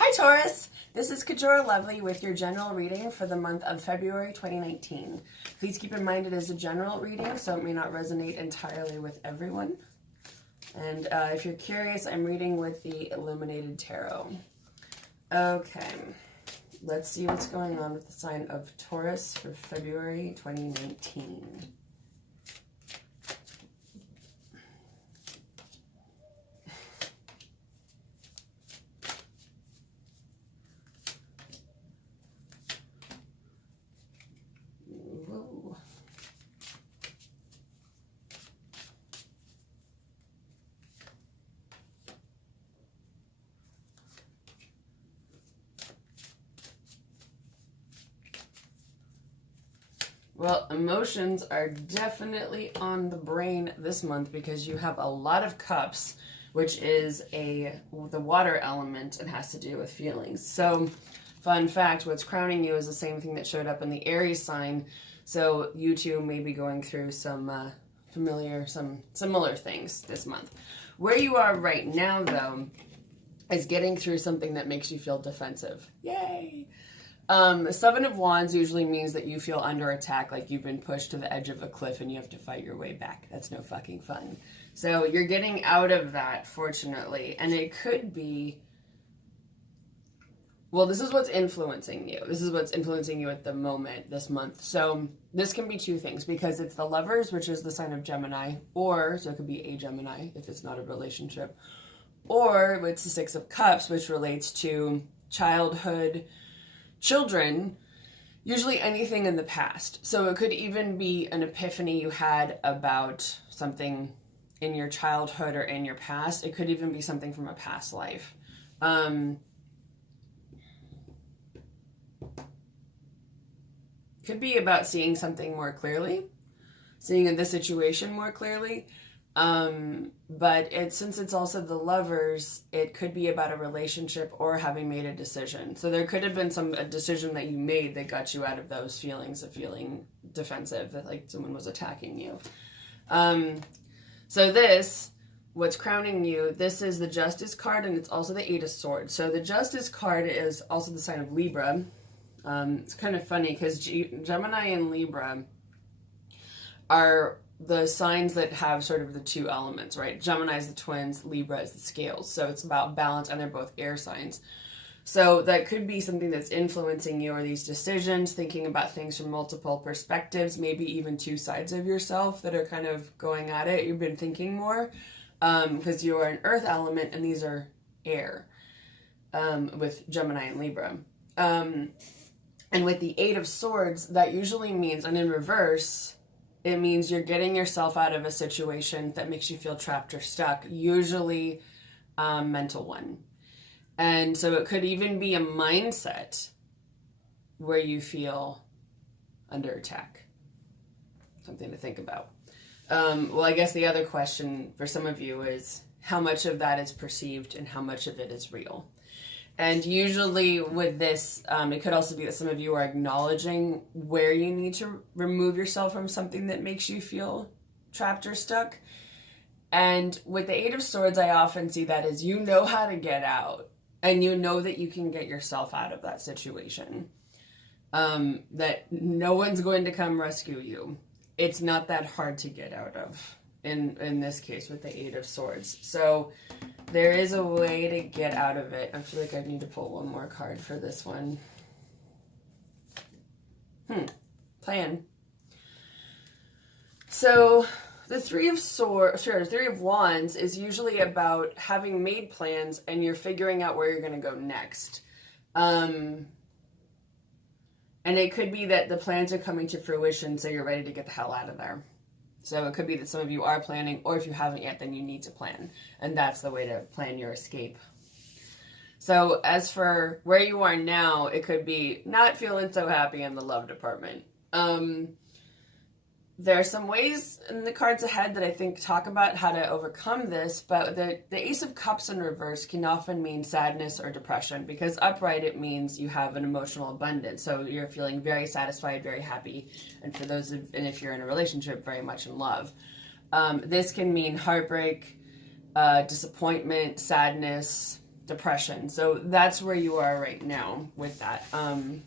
Hi Taurus! This is Kajora Lovely with your general reading for the month of February 2019. Please keep in mind it is a general reading, so it may not resonate entirely with everyone. And if you're curious, I'm reading with the Illuminated Tarot. Okay, let's see what's going on with the sign of Taurus for February 2019. Well, emotions are definitely on the brain this month because you have a lot of cups, which is the water element and has to do with feelings. So, fun fact, what's crowning you is the same thing that showed up in the Aries sign. So you two may be going through some similar things this month. Where you are right now, though, is getting through something that makes you feel defensive. Yay! The Seven of Wands usually means that you feel under attack, like you've been pushed to the edge of a cliff and you have to fight your way back. That's no fucking fun. So you're getting out of that, fortunately. And it could be, well, this is what's influencing you. This is what's influencing you at the moment, this month. So this can be two things, because it's the Lovers, which is the sign of Gemini, or, so it could be a Gemini if it's not a relationship, or it's the Six of Cups, which relates to childhood, children, usually anything in the past. So it could even be an epiphany you had about something in your childhood or in your past. It could even be something from a past life. Could be about seeing something more clearly, seeing the situation more clearly. But since it's also the Lovers, it could be about a relationship or having made a decision. So there could have been a decision that you made that got you out of those feelings of feeling defensive, that like someone was attacking you. So what's crowning you, this is the Justice card, and it's also the Eight of Swords. So the Justice card is also the sign of Libra. It's kind of funny because Gemini and Libra are the signs that have sort of the two elements, right? Gemini is the twins, Libra is the scales. So it's about balance, and they're both air signs. So that could be something that's influencing you, or these decisions, thinking about things from multiple perspectives, maybe even two sides of yourself that are kind of going at it. You've been thinking more because you are an earth element and these are air with Gemini and Libra. And with the Eight of Swords, that usually means, and in reverse, it means you're getting yourself out of a situation that makes you feel trapped or stuck, usually a mental one. And so it could even be a mindset where you feel under attack. Something to think about. Well, I guess the other question for some of you is how much of that is perceived and how much of it is real. And usually with this, it could also be that some of you are acknowledging where you need to remove yourself from something that makes you feel trapped or stuck. And with the Eight of Swords, I often see that as you know how to get out, and you know that you can get yourself out of that situation. That no one's going to come rescue you. It's not that hard to get out of, in this case with the Eight of Swords. So there is a way to get out of it. I feel like I need to pull one more card for this one. Plan. So the Three of Wands is usually about having made plans and you're figuring out where you're going to go next. And it could be that the plans are coming to fruition, so you're ready to get the hell out of there. So it could be that some of you are planning, or if you haven't yet, then you need to plan. And that's the way to plan your escape. So as for where you are now, it could be not feeling so happy in the love department. There are some ways in the cards ahead that I think talk about how to overcome this, but the Ace of Cups in reverse can often mean sadness or depression, because upright it means you have an emotional abundance. So you're feeling very satisfied, very happy, and and if you're in a relationship, very much in love. This can mean heartbreak, disappointment, sadness, depression. So that's where you are right now with that. I'm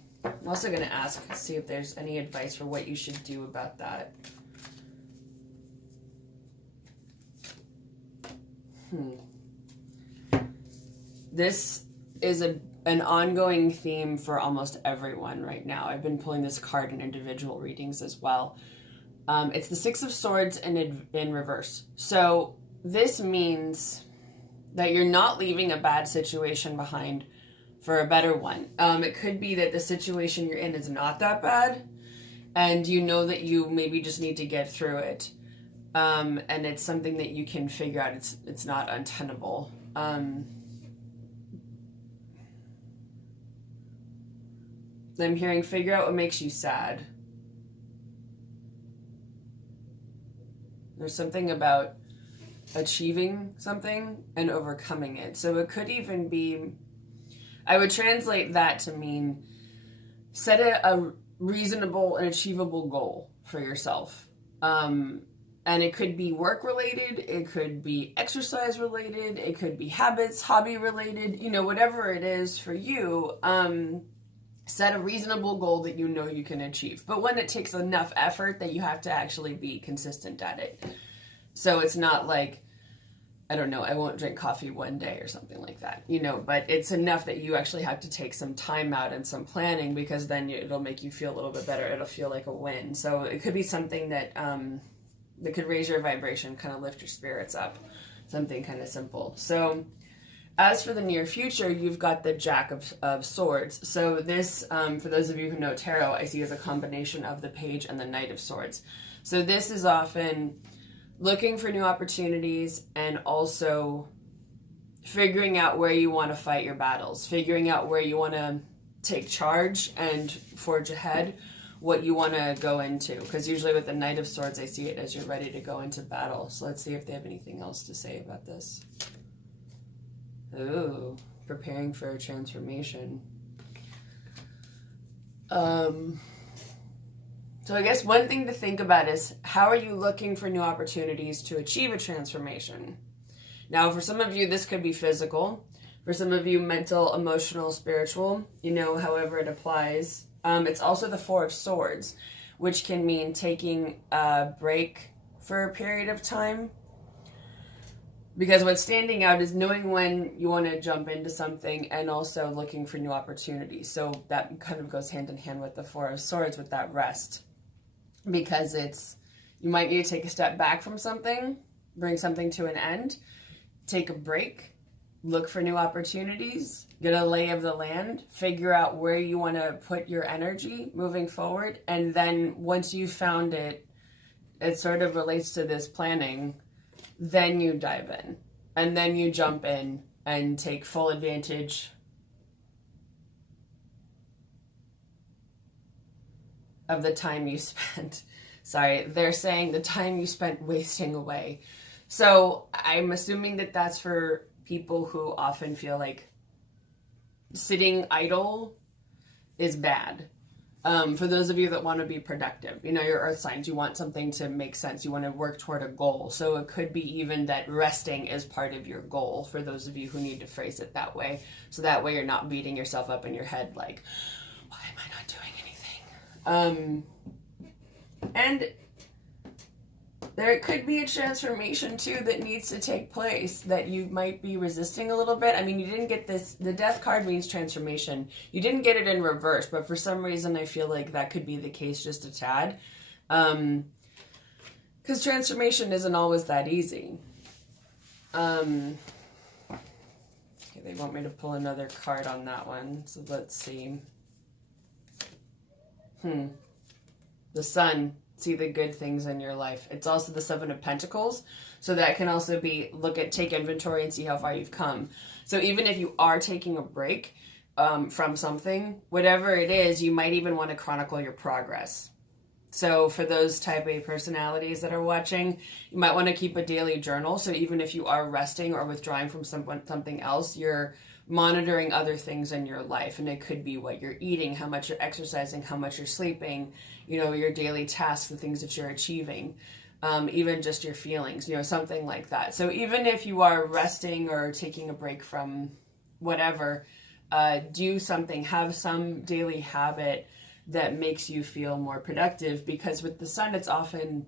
also going to ask, see if there's any advice for what you should do about that. This is an ongoing theme for almost everyone right now. I've been pulling this card in individual readings as well. It's the Six of Swords in reverse. So this means that you're not leaving a bad situation behind for a better one. It could be that the situation you're in is not that bad, and you know that you maybe just need to get through it. And it's something that you can figure out. It's not untenable. I'm hearing figure out what makes you sad. There's something about achieving something and overcoming it. So it could even be, I would translate that to mean set a reasonable and achievable goal for yourself. And it could be work related, it could be exercise related, it could be habits, hobby related, whatever it is for you. Set a reasonable goal that you know you can achieve, but one that takes enough effort that you have to actually be consistent at it. So it's not like, I don't know, I won't drink coffee one day or something like that, but it's enough that you actually have to take some time out and some planning, because then it'll make you feel a little bit better. It'll feel like a win. So it could be something that that could raise your vibration, kind of lift your spirits up, something kind of simple. So as for the near future, you've got the Jack of Swords. So this, for those of you who know tarot, I see as a combination of the Page and the Knight of Swords. So this is often looking for new opportunities and also figuring out where you want to fight your battles, figuring out where you want to take charge and forge ahead, what you want to go into. Because usually with the Knight of Swords, I see it as you're ready to go into battle. So let's see if they have anything else to say about this. Ooh, preparing for a transformation. So I guess one thing to think about is, how are you looking for new opportunities to achieve a transformation? Now, for some of you, this could be physical. For some of you, mental, emotional, spiritual, however it applies. It's also the Four of Swords, which can mean taking a break for a period of time. Because what's standing out is knowing when you want to jump into something and also looking for new opportunities. So that kind of goes hand in hand with the Four of Swords, with that rest. Because you might need to take a step back from something, bring something to an end, take a break, look for new opportunities, get a lay of the land, figure out where you want to put your energy moving forward. And then once you've found it, it sort of relates to this planning. Then you dive in, and then you jump in and take full advantage of the time you spent. Sorry, they're saying the time you spent wasting away. So I'm assuming that that's for people who often feel like sitting idle is bad. For those of you that want to be productive, your earth signs, you want something to make sense. You want to work toward a goal. So it could be even that resting is part of your goal, for those of you who need to phrase it that way. So that way you're not beating yourself up in your head like, why am I not doing anything? And there could be a transformation too that needs to take place that you might be resisting a little bit. I mean, you didn't get this, the Death card means transformation. You didn't get it in reverse, but for some reason I feel like that could be the case just a tad. Because transformation isn't always that easy. Okay, they want me to pull another card on that one, so let's see. The Sun. See the good things in your life. It's also the Seven of Pentacles. So that can also be, take inventory and see how far you've come. So even if you are taking a break from something, whatever it is, you might even want to chronicle your progress. So for those type A personalities that are watching, you might want to keep a daily journal. So even if you are resting or withdrawing from something else, you're monitoring other things in your life. And it could be what you're eating, how much you're exercising, how much you're sleeping, your daily tasks, the things that you're achieving, even just your feelings, something like that. So even if you are resting or taking a break from whatever, do something, have some daily habit that makes you feel more productive, because with the sun, it's often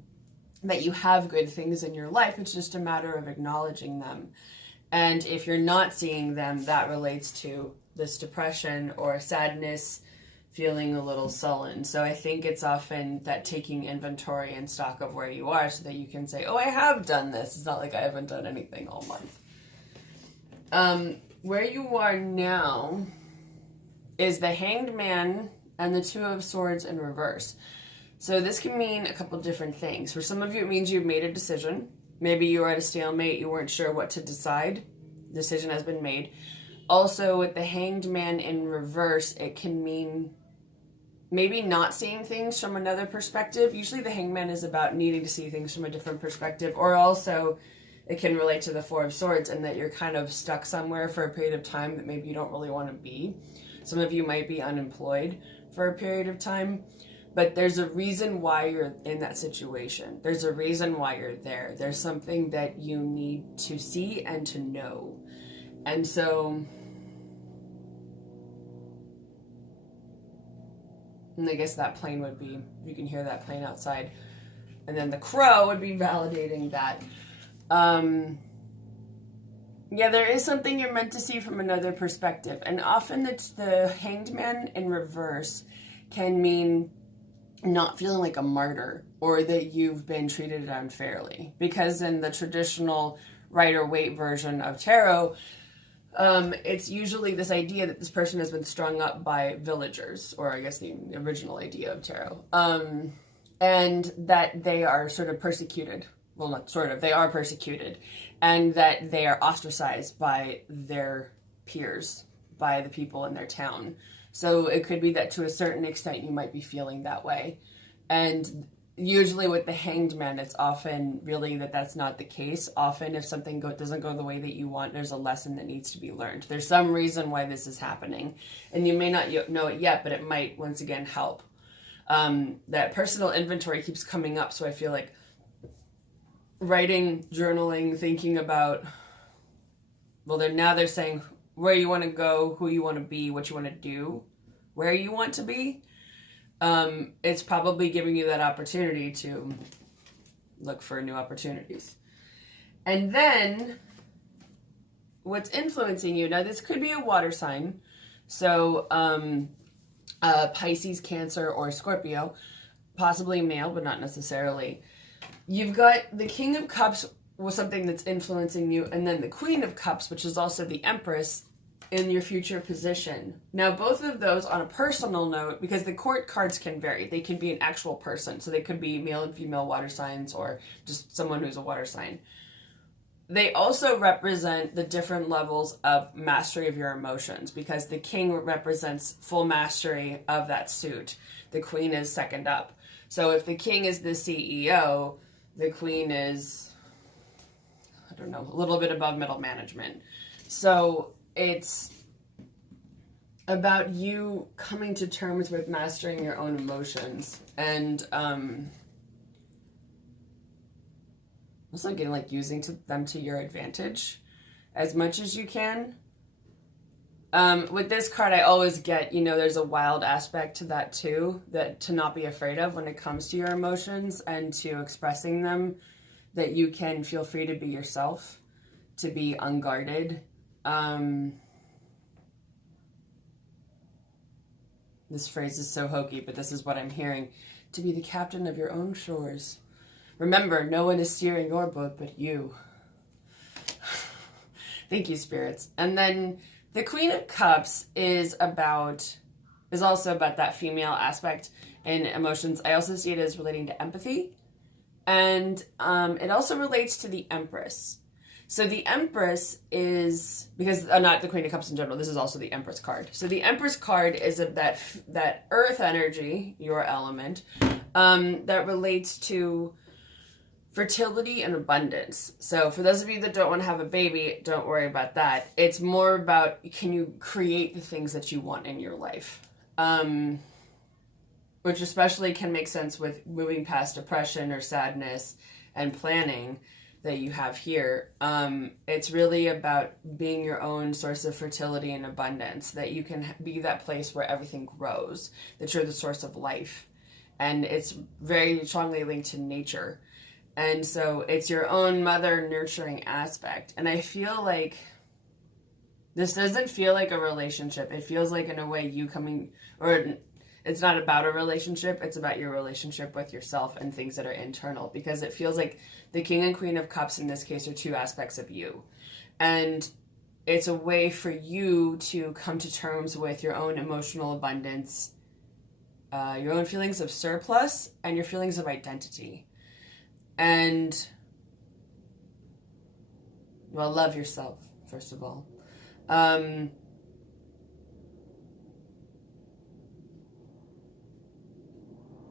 that you have good things in your life. It's just a matter of acknowledging them. And if you're not seeing them, that relates to this depression or sadness, feeling a little sullen. So I think it's often that taking inventory and stock of where you are so that you can say, oh, I have done this. It's not like I haven't done anything all month. Where you are now is the Hanged Man and the Two of Swords in reverse. So this can mean a couple different things. For some of you, it means you've made a decision. Maybe you were at a stalemate, you weren't sure what to decide. Decision has been made. Also, with the Hanged Man in reverse, it can mean maybe not seeing things from another perspective. Usually the Hanged Man is about needing to see things from a different perspective. Or also, it can relate to the Four of Swords and that you're kind of stuck somewhere for a period of time that maybe you don't really want to be. Some of you might be unemployed for a period of time. But there's a reason why you're in that situation. There's a reason why you're there. There's something that you need to see and to know. And so, and I guess that plane would be, you can hear that plane outside. And then the crow would be validating that. Yeah, there is something you're meant to see from another perspective. And often it's the Hanged Man in reverse can mean not feeling like a martyr or that you've been treated unfairly. Because in the traditional Rider-Waite version of tarot, it's usually this idea that this person has been strung up by villagers, or I guess the original idea of tarot, and that they are sort of persecuted. Well, not sort of, they are persecuted, and that they are ostracized by their peers, by the people in their town. So it could be that to a certain extent you might be feeling that way. And usually with the Hanged Man, it's often really that's not the case. Often if something doesn't go the way that you want, there's a lesson that needs to be learned. There's some reason why this is happening. And you may not know it yet, but it might, once again, help. That personal inventory keeps coming up, so I feel like writing, journaling, thinking about, well, they're saying where you want to go, who you want to be, what you want to do, where you want to be. It's probably giving you that opportunity to look for new opportunities. And then what's influencing you, now this could be a water sign. So Pisces, Cancer, or Scorpio, possibly male, but not necessarily. You've got the King of Cups was something that's influencing you, and then the Queen of Cups, which is also the Empress, in your future position. Now, both of those on a personal note, because the court cards can vary. They can be an actual person, so they could be male and female water signs, or just someone who's a water sign. They also represent the different levels of mastery of your emotions, because the King represents full mastery of that suit. The Queen is second up. So if the King is the CEO, the Queen is, I don't know, a little bit above middle management. So it's about you coming to terms with mastering your own emotions, and also again, like using them to your advantage as much as you can. With this card, I always get, there's a wild aspect to that too, that to not be afraid of when it comes to your emotions and to expressing them, that you can feel free to be yourself, to be unguarded. This phrase is so hokey, but this is what I'm hearing. To be the captain of your own shores. Remember, no one is steering your boat but you. Thank you, spirits. And then the Queen of Cups is also about that female aspect in emotions. I also see it as relating to empathy. And it also relates to the Empress. So the Empress is, because not the Queen of Cups in general, this is also the Empress card. So the Empress card is of that earth energy, your element, that relates to fertility and abundance. So for those of you that don't want to have a baby, don't worry about that. It's more about, can you create the things that you want in your life? Which especially can make sense with moving past depression or sadness and planning, that you have here. It's really about being your own source of fertility and abundance, that you can be that place where everything grows, that you're the source of life. And it's very strongly linked to nature. And so it's your own mother nurturing aspect. And I feel like this doesn't feel like a relationship. It feels like, in a way, you coming, or it's not about a relationship. It's about your relationship with yourself and things that are internal, because it feels like the King and Queen of Cups in this case are two aspects of you. And it's a way for you to come to terms with your own emotional abundance, your own feelings of surplus, and your feelings of identity. And, well, love yourself, first of all.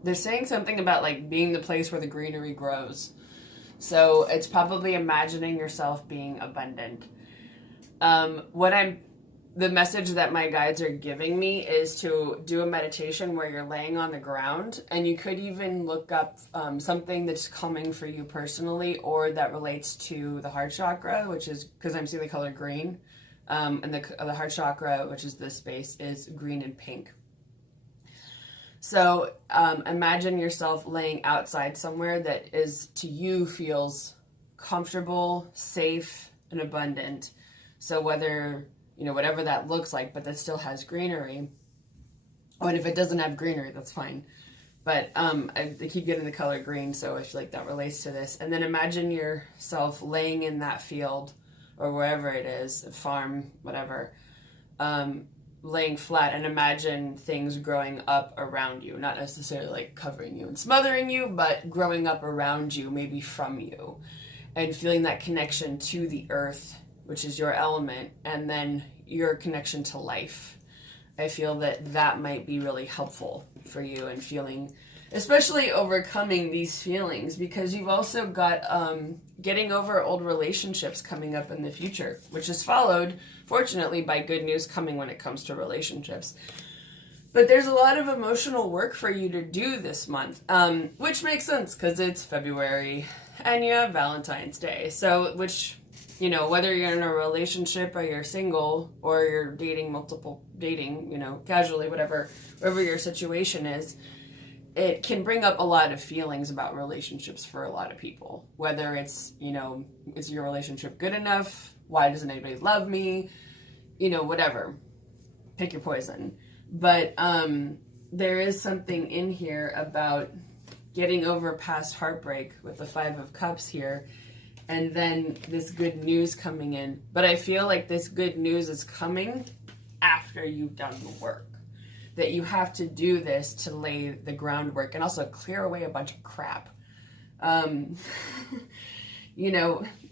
They're saying something about like being the place where the greenery grows. So it's probably imagining yourself being abundant. The message that my guides are giving me is to do a meditation where you're laying on the ground, and you could even look up something that's calming for you personally, or that relates to the heart chakra, which is, because I'm seeing the color green, and the heart chakra, which is this space, is green and pink. So imagine yourself laying outside somewhere that is, to you, feels comfortable, safe, and abundant. So whether, whatever that looks like, but that still has greenery. Oh, and if it doesn't have greenery, that's fine. But I keep getting the color green, so I feel like that relates to this. And then imagine yourself laying in that field, or wherever it is, a farm, whatever, laying flat, and imagine things growing up around you, not necessarily like covering you and smothering you, but growing up around you, maybe from you, and feeling that connection to the earth, which is your element, and then your connection to life. I feel that might be really helpful for you in feeling, especially overcoming these feelings, because you've also got getting over old relationships coming up in the future, which is followed, fortunately, by good news coming when it comes to relationships. But there's a lot of emotional work for you to do this month, which makes sense because it's February and you have Valentine's Day. So, which, whether you're in a relationship or you're single or you're dating, casually, whatever your situation is, it can bring up a lot of feelings about relationships for a lot of people. Whether it's, is your relationship good enough? Why doesn't anybody love me? Whatever. Pick your poison. But there is something in here about getting over past heartbreak with the 5 of Cups here, and then this good news coming in. But I feel like this good news is coming after you've done the work. That you have to do this to lay the groundwork and also clear away a bunch of crap.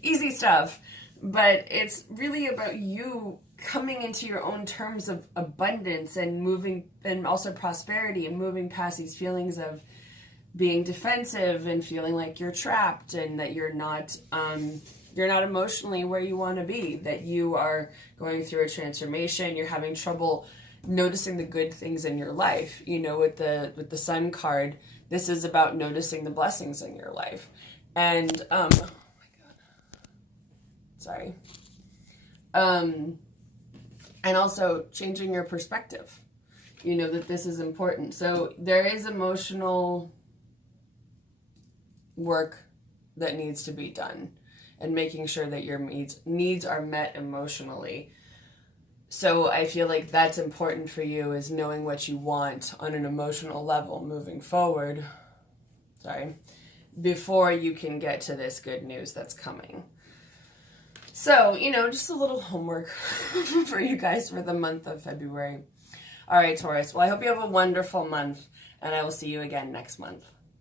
Easy stuff. But it's really about you coming into your own terms of abundance and moving, and also prosperity, and moving past these feelings of being defensive and feeling like you're trapped and that you're not emotionally where you want to be, that you are going through a transformation, you're having trouble noticing the good things in your life. With the Sun card, this is about noticing the blessings in your life. And oh my god, sorry. And also changing your perspective, that this is important. So there is emotional work that needs to be done, and making sure that your needs are met emotionally. So I feel like that's important for you, is knowing what you want on an emotional level moving forward. Before you can get to this good news that's coming. So, just a little homework for you guys for the month of February. All right, Taurus. Well, I hope you have a wonderful month, and I will see you again next month.